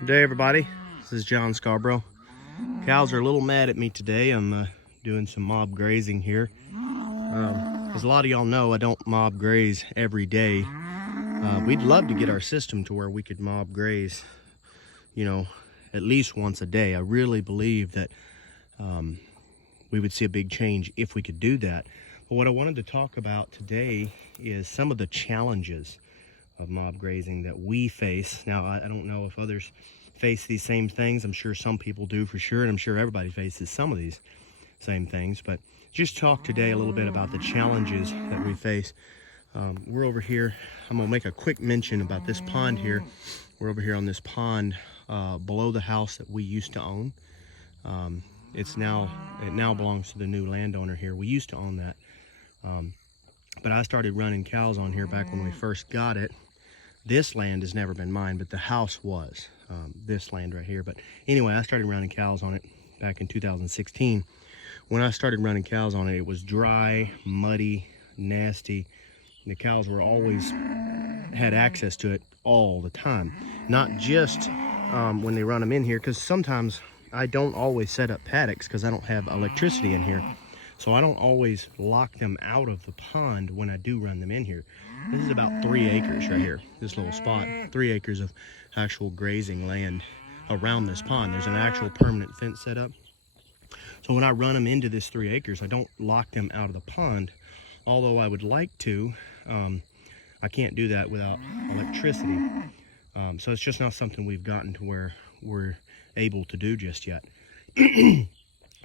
Good day, everybody. This is John Scarborough. Cows are a little mad at me today. I'm doing some mob grazing here. As a lot of y'all know, I don't mob graze every day. We'd love to get our system to where we could mob graze, at least once a day. I really believe that we would see a big change if we could do that. But what I wanted to talk about today is some of the challenges of mob grazing that we face. Now, I don't know if others face these same things. I'm sure some people do for sure, and I'm sure everybody faces some of these same things. But just talk today a little bit about the challenges that we face. We're over here. I'm gonna make a quick mention about this pond here. We're over here on this pond below the house that we used to own. It now belongs to the new landowner here. We used to own that. But I started running cows on here back when we first got it. This land has never been mine, but the house was this land right here. But anyway, I started running cows on it back in 2016. When I started running cows on it, it was dry, muddy, nasty. The cows were always had access to it all the time. Not just when they run them in here, because sometimes I don't always set up paddocks because I don't have electricity in here. So I don't always lock them out of the pond when I do run them in here. This is about 3 acres right here, this little spot. 3 acres of actual grazing land around this pond. There's an actual permanent fence set up. So when I run them into this 3 acres, I don't lock them out of the pond. Although I would like to, I can't do that without electricity. So it's just not something we've gotten to where we're able to do just yet.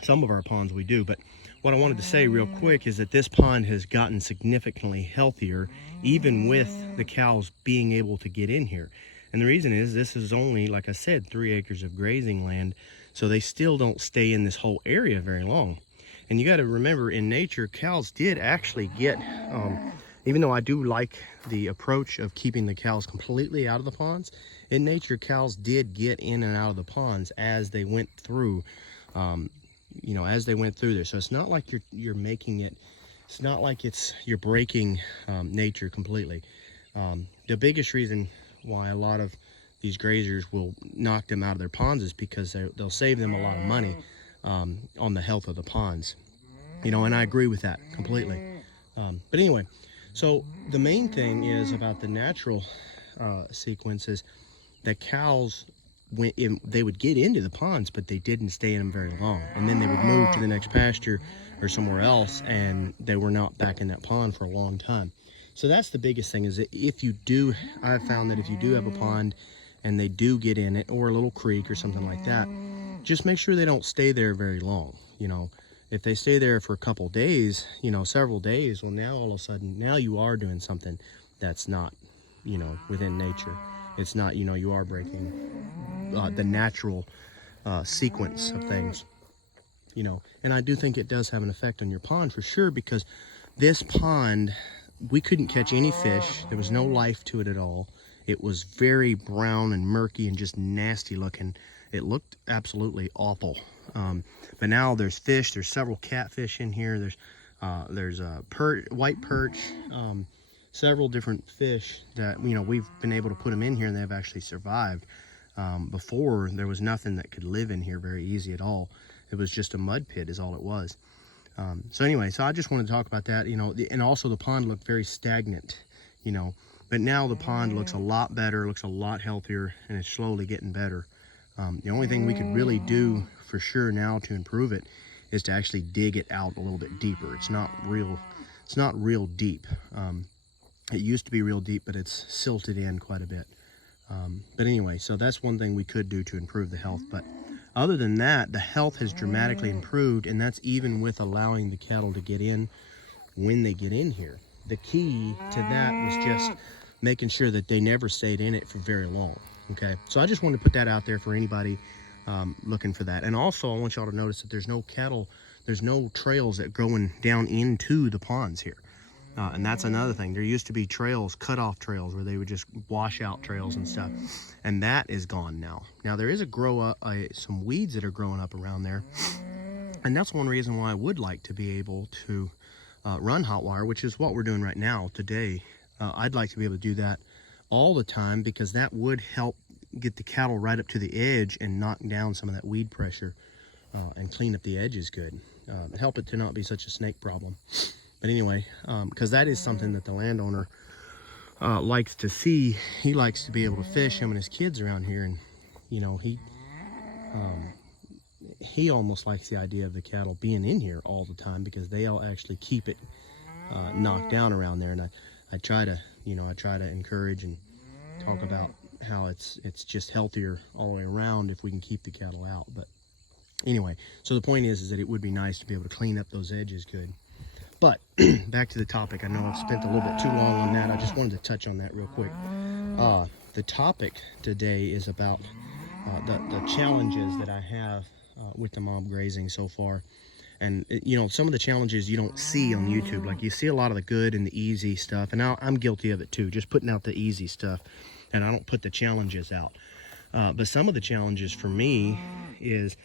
Some of our ponds we do, but what I wanted to say real quick is that this pond has gotten significantly healthier, even with the cows being able to get in here. And the reason is this is only, like I said, 3 acres of grazing land, so they still don't stay in this whole area very long. And you got to remember, in nature, cows did actually get, even though I do like the approach of keeping the cows completely out of the ponds, in nature, cows did get in and out of the ponds as they went through as they went through there. So it's not like you're making it, it's not like you're breaking nature completely. The biggest reason why a lot of these grazers will knock them out of their ponds is because they'll save them a lot of money on the health of the ponds. And I agree with that completely. But anyway, so the main thing is about the natural sequences that cows, they would get into the ponds, but they didn't stay in them very long. And then they would move to the next pasture or somewhere else, and they were not back in that pond for a long time. So that's the biggest thing, is that I've found that if you do have a pond and they do get in it, or a little creek or something like that, just make sure they don't stay there very long. If they stay there for a couple days, several days, well, now all of a sudden, now you are doing something that's not, within nature. It's not, you are breaking the natural sequence of things, and I do think it does have an effect on your pond for sure, because this pond, we couldn't catch any fish. There was no life to it at all. It was very brown and murky and just nasty looking. It looked absolutely awful. But now there's fish. There's several catfish in here. There's white perch, several different fish that, we've been able to put them in here, and they've actually survived. Before, there was nothing that could live in here very easy at all. It was just a mud pit is all it was. So anyway, so I just wanted to talk about that, and also the pond looked very stagnant, but now the pond looks a lot better, looks a lot healthier, and it's slowly getting better. The only thing we could really do for sure now to improve it is to actually dig it out a little bit deeper. It's not real deep. It used to be real deep, but it's silted in quite a bit. But anyway, so that's one thing we could do to improve the health. But other than that, the health has dramatically improved, and that's even with allowing the cattle to get in when they get in here. The key to that was just making sure that they never stayed in it for very long. Okay, so I just wanted to put that out there for anybody looking for that. And also, I want y'all to notice that there's no trails that going down into the ponds here. And that's another thing. There used to be trails, cut-off trails, where they would just wash out trails and stuff. And that is gone now. Now, there is some weeds that are growing up around there. And that's one reason why I would like to be able to run hot wire, which is what we're doing right now today. I'd like to be able to do that all the time, because that would help get the cattle right up to the edge and knock down some of that weed pressure and clean up the edges good. Help it to not be such a snake problem. But anyway, because that is something that the landowner likes to see. He likes to be able to fish, him and his kids around here, and you know, he almost likes the idea of the cattle being in here all the time, because they'll actually keep it knocked down around there. And I try to, you know, I try to encourage and talk about how it's just healthier all the way around if we can keep the cattle out. But anyway, so the point is that it would be nice to be able to clean up those edges good. But back to the topic. I know I've spent a little bit too long on that. I just wanted to touch on that real quick. The topic today is about the challenges that I have with the mob grazing so far. And you know, some of the challenges you don't see on YouTube. Like, you see a lot of the good and the easy stuff, and I'm guilty of it too, just putting out the easy stuff, and I don't put the challenges out. But some of the challenges for me is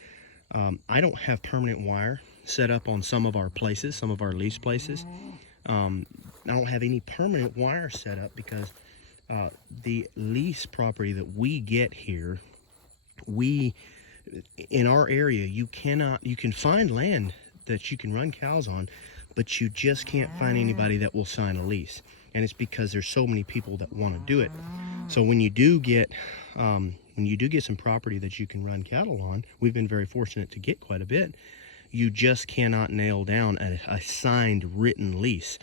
I don't have permanent wire set up on some of our places, some of our lease places. I don't have any permanent wire set up because the lease property that we get here, in our area, you can find land that you can run cows on, but you just can't find anybody that will sign a lease. And it's because there's so many people that want to do it. So when you do get some property that you can run cattle on, we've been very fortunate to get quite a bit, you just cannot nail down a signed written lease.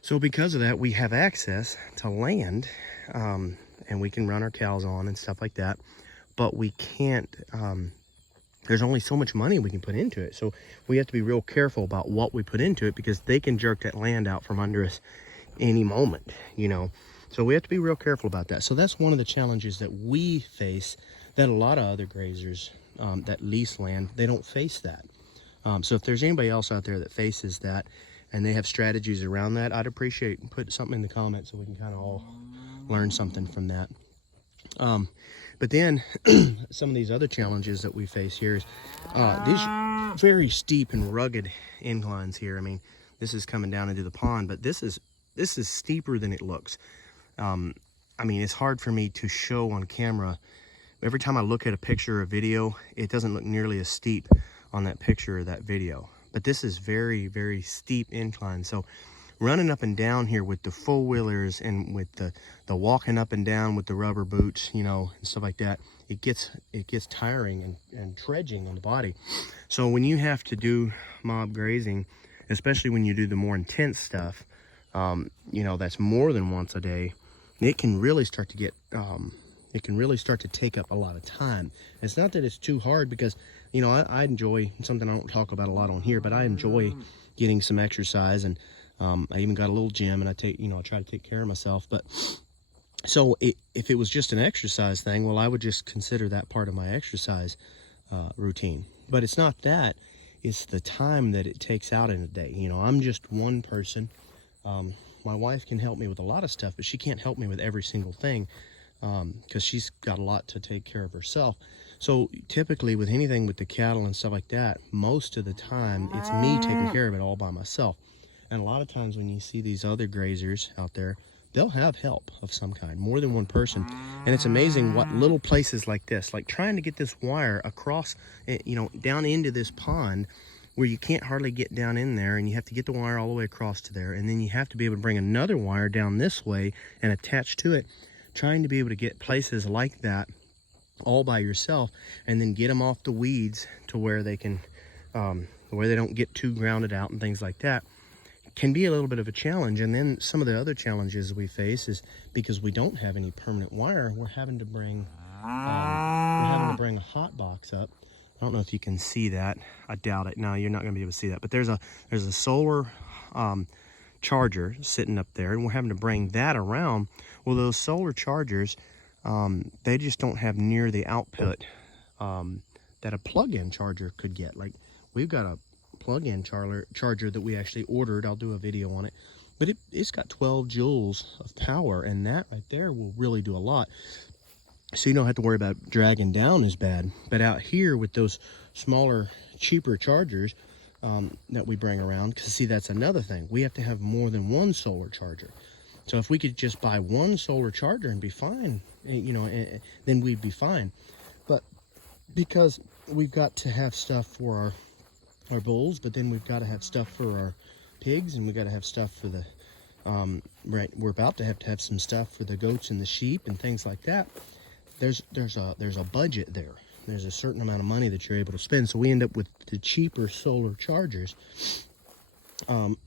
So because of that, we have access to land, and we can run our cows on and stuff like that, but we can't, there's only so much money we can put into it. So we have to be real careful about what we put into it, because they can jerk that land out from under us any moment, you know. So we have to be real careful about that. So that's one of the challenges that we face, that a lot of other grazers that lease land, they don't face that. So if there's anybody else out there that faces that and they have strategies around that, I'd appreciate put something in the comments so we can kind of all learn something from that. But then some of these other challenges that we face here is these very steep and rugged inclines here. I mean, this is coming down into the pond, but this is steeper than it looks. I mean, it's hard for me to show on camera. Every time I look at a picture or video, it doesn't look nearly as steep on that picture or that video. But this is very, very steep incline. So running up and down here with the four-wheelers and with the walking up and down with the rubber boots, you know, and stuff like that, it gets tiring and trudging on the body. So when you have to do mob grazing, especially when you do the more intense stuff, you know, that's more than once a day, it can really start to get it can really start to take up a lot of time. It's not that it's too hard, because you know, I enjoy something I don't talk about a lot on here, but I enjoy getting some exercise, and I even got a little gym, and I try to take care of myself. But so if it was just an exercise thing, well, I would just consider that part of my exercise routine. But it's not that. It's the time that it takes out in a day. You know, I'm just one person. My wife can help me with a lot of stuff, but she can't help me with every single thing because she's got a lot to take care of herself. So typically with anything with the cattle and stuff like that, most of the time it's me taking care of it all by myself. And a lot of times when you see these other grazers out there, they'll have help of some kind, more than one person. And it's amazing what little places like this, like trying to get this wire across, you know, down into this pond where you can't hardly get down in there, and you have to get the wire all the way across to there, and then you have to be able to bring another wire down this way and attach to it. Trying to be able to get places like that all by yourself, and then get them off the weeds to where they can, where they don't get too grounded out and things like that, can be a little bit of a challenge. And then some of the other challenges we face is because we don't have any permanent wire, we're having to bring a hot box up. I don't know if you can see that. I doubt it. No, you're not going to be able to see that. But there's a solar charger sitting up there, and we're having to bring that around. Well, those solar chargers, they just don't have near the output that a plug-in charger could get. Like, we've got a plug-in charger that we actually ordered. I'll do a video on it, but it's got 12 joules of power, and that right there will really do a lot. So you don't have to worry about dragging down as bad. But out here with those smaller, cheaper chargers that we bring around, because see, that's another thing. We have to have more than one solar charger. So if we could just buy one solar charger and be fine, you know, then we'd be fine. But because we've got to have stuff for our bulls, but then we've got to have stuff for our pigs, and we've got to have stuff for the right, we're about to have some stuff for the goats and the sheep and things like that. There's a budget there. There's a certain amount of money that you're able to spend. So we end up with the cheaper solar chargers. And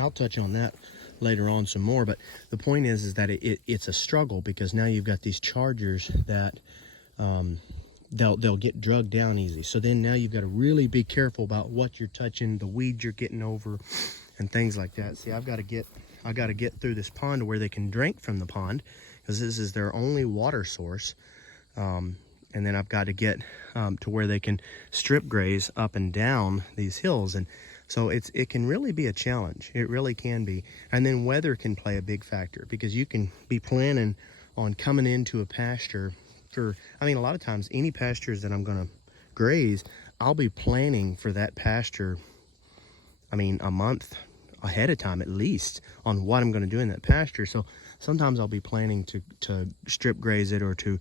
I'll touch on that later on some more. But the point is that it's a struggle, because now you've got these chargers that they'll get drugged down easy. So then now you've got to really be careful about what you're touching, the weeds you're getting over, and things like that. See, I got to get through this pond to where they can drink from the pond, because this is their only water source. And then I've got to get to where they can strip graze up and down these hills. And so it can really be a challenge. It really can be. And then weather can play a big factor, because you can be planning on coming into a pasture for, I mean, a lot of times any pastures that I'm going to graze, I'll be planning for that pasture, I mean, a month ahead of time at least, on what I'm going to do in that pasture. So sometimes I'll be planning to strip graze it, or to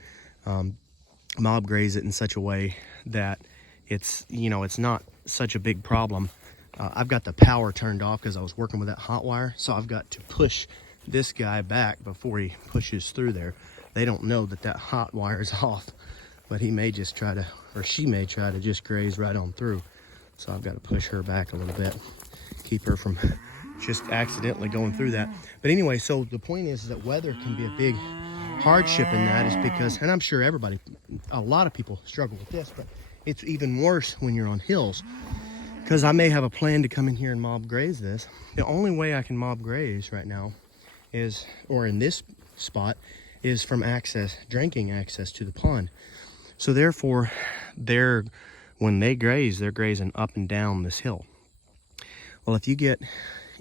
mob graze it in such a way that it's, you know, it's not such a big problem. I've got the power turned off because I was working with that hot wire, so I've got to push this guy back before he pushes through there. They don't know that hot wire is off, but he may just try to, or she may try to just graze right on through. So I've got to push her back a little bit, keep her from just accidentally going through that. But anyway, so the point is that weather can be a big hardship in that, is because, and I'm sure a lot of people struggle with this, but it's even worse when you're on hills. Because I may have a plan to come in here and mob graze this. The only way I can mob graze right now is, or in this spot, is from drinking access to the pond. So therefore, when they graze, they're grazing up and down this hill. Well, if you get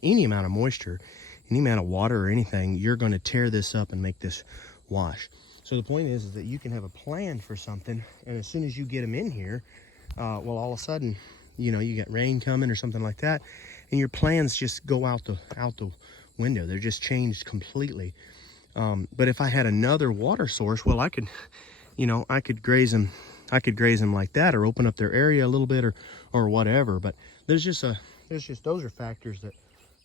any amount of moisture, any amount of water or anything, you're going to tear this up and make this wash. So the point is that you can have a plan for something, and as soon as you get them in here, well, all of a sudden, you know, you get rain coming or something like that, and your plans just go out the window. They're just changed completely. But if I had another water source, well, I could graze them like that, or open up their area a little bit, or whatever. But those are factors that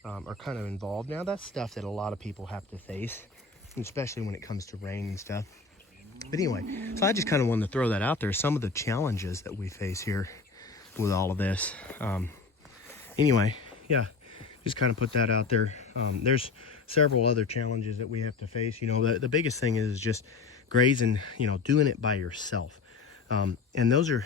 are kind of involved. Now, that's stuff that a lot of people have to face, especially when it comes to rain and stuff. But anyway, so I just kind of wanted to throw that out there, some of the challenges that we face here with all of this. Anyway, yeah, just kind of put that out there. There's several other challenges that we have to face. You know, the biggest thing is just grazing, you know, doing it by yourself. And those are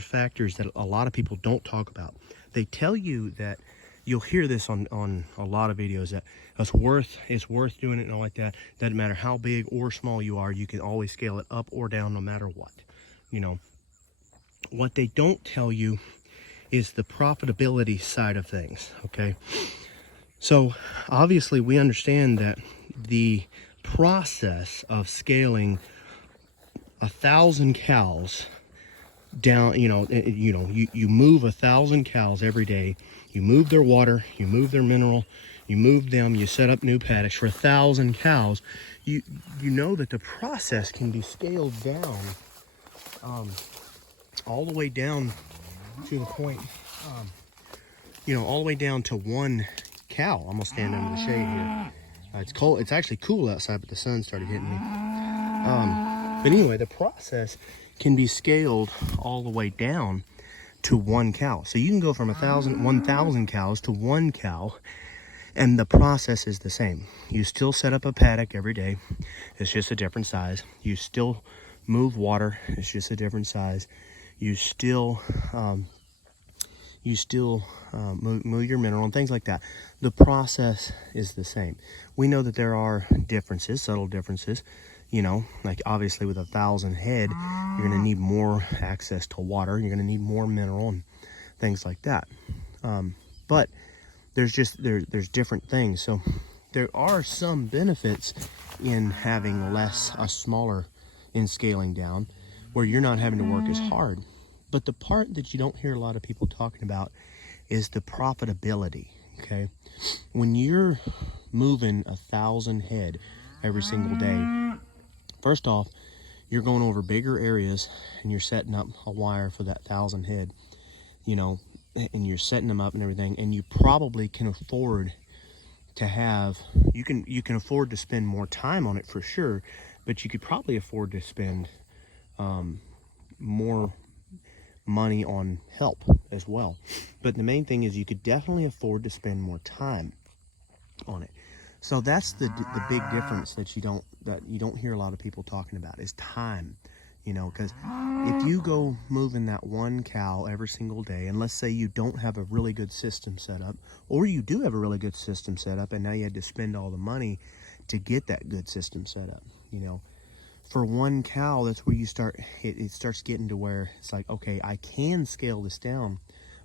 factors that a lot of people don't talk about. They tell you that, you'll hear this on a lot of videos, that it's worth doing it and all like that. Doesn't matter how big or small you are, you can always scale it up or down no matter what. You know, what they don't tell you is the profitability side of things, okay? So obviously we understand that the process of scaling 1,000 cows down, you move 1,000 cows every day. You move their water, you move their mineral, you move them, you set up new paddocks for 1,000 cows. You know that the process can be scaled down, all the way down to the point, all the way down to 1 cow. I'm gonna stand under the shade here. It's cold. It's actually cool outside, but the sun started hitting me. But anyway, the process can be scaled all the way down to 1 cow. So you can go from 1,000 cows to 1 cow, and the process is the same. You still set up a paddock every day. It's just a different size. You still move water. It's just a different size. You still move your mineral and things like that. The process is the same. We know that there are differences, subtle differences. You know, like obviously with 1,000 head, you're going to need more access to water. You're going to need more mineral and things like that. But there's different things. So there are some benefits in having a smaller in scaling down, where you're not having to work as hard. But the part that you don't hear a lot of people talking about is the profitability. okay? When you're moving 1,000 head every single day, first off, you're going over bigger areas and you're setting up a wire for that 1,000 head, you know, and you're setting them up and everything, and you probably can afford to have, you can afford to spend more time on it for sure, but you could probably afford to spend more money on help as well. But the main thing is you could definitely afford to spend more time on it. So that's the big difference that you don't hear a lot of people talking about, is time. You know, because if you go moving that one cow every single day, and let's say you don't have a really good system set up, or you do have a really good system set up and now you had to spend all the money to get that good system set up, you know, for one cow, that's where you start, it starts getting to where it's like, okay, I can scale this down,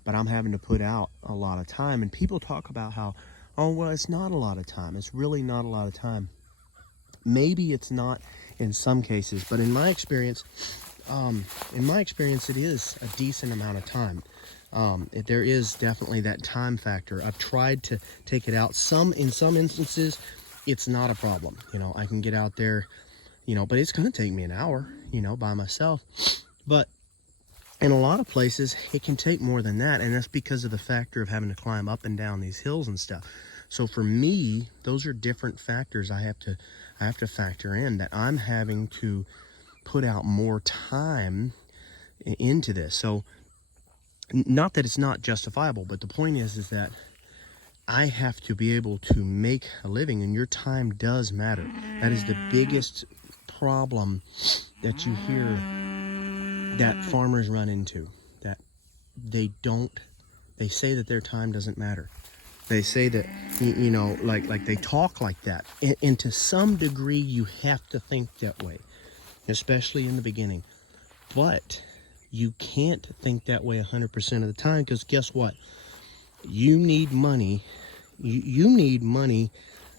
but I'm having to put out a lot of time. And people talk about how, oh, well, it's not a lot of time. It's really not a lot of time. Maybe it's not in some cases, but in my experience, it is a decent amount of time. There is definitely that time factor. I've tried to take it out. In some instances, it's not a problem. You know, I can get out there, you know, but it's going to take me an hour, you know, by myself. But in a lot of places, it can take more than that, and that's because of the factor of having to climb up and down these hills and stuff. So for me, those are different factors I have to factor in, that I'm having to put out more time into this. So not that it's not justifiable, but the point is that I have to be able to make a living, and your time does matter. That is the biggest problem that you hear that farmers run into, that they say that their time doesn't matter. They say that, you know, like they talk like that. And to some degree, you have to think that way, especially in the beginning. But you can't think that way 100% of the time, because guess what? You need money. You need money.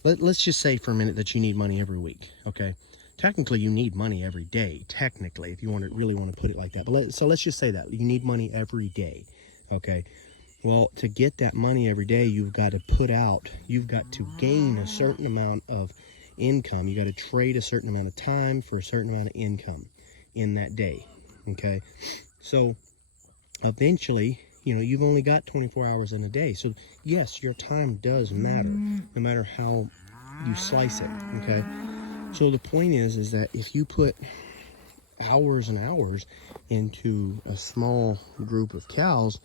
Let's just say for a minute that you need money every week, okay? Technically, you need money every day, technically, if you really want to put it like that. But so let's just say that. You need money every day, okay? Well, to get that money every day, you've got to gain a certain amount of income. You got to trade a certain amount of time for a certain amount of income in that day, okay? So eventually, you know, you've only got 24 hours in a day. So yes, your time does matter, no matter how you slice it, okay? So the point is that if you put hours and hours into a small group of cows,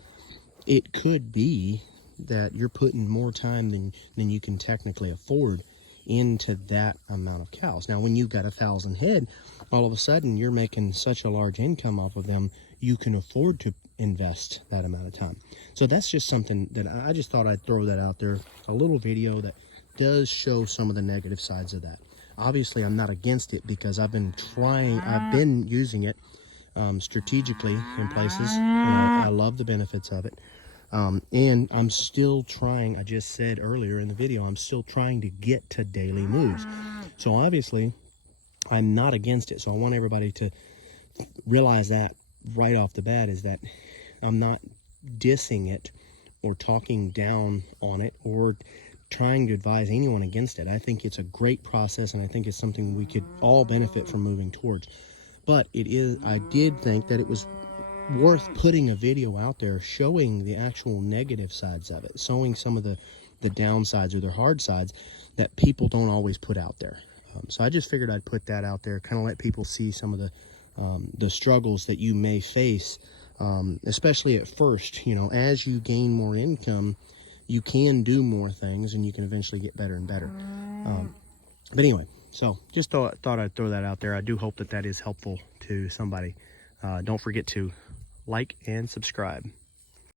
it could be that you're putting more time than you can technically afford into that amount of cows. Now, when you've got 1,000 head, all of a sudden you're making such a large income off of them, you can afford to invest that amount of time. So that's just something that I just thought I'd throw that out there, a little video that does show some of the negative sides of that. Obviously, I'm not against it, because I've been using it strategically in places, and I love the benefits of it. And I'm still trying, I just said earlier in the video, I'm still trying to get to daily moves. So obviously, I'm not against it. So I want everybody to realize that right off the bat, is that I'm not dissing it or talking down on it or trying to advise anyone against it. I think it's a great process, and I think it's something we could all benefit from moving towards. But I did think that it was worth putting a video out there showing the actual negative sides of it, showing some of the downsides or the hard sides that people don't always put out there. So I just figured I'd put that out there, kind of let people see some of the struggles that you may face, especially at first. You know, as you gain more income, you can do more things, and you can eventually get better and better. But anyway, so just thought I'd throw that out there. I do hope that is helpful to somebody. Don't forget to like and subscribe.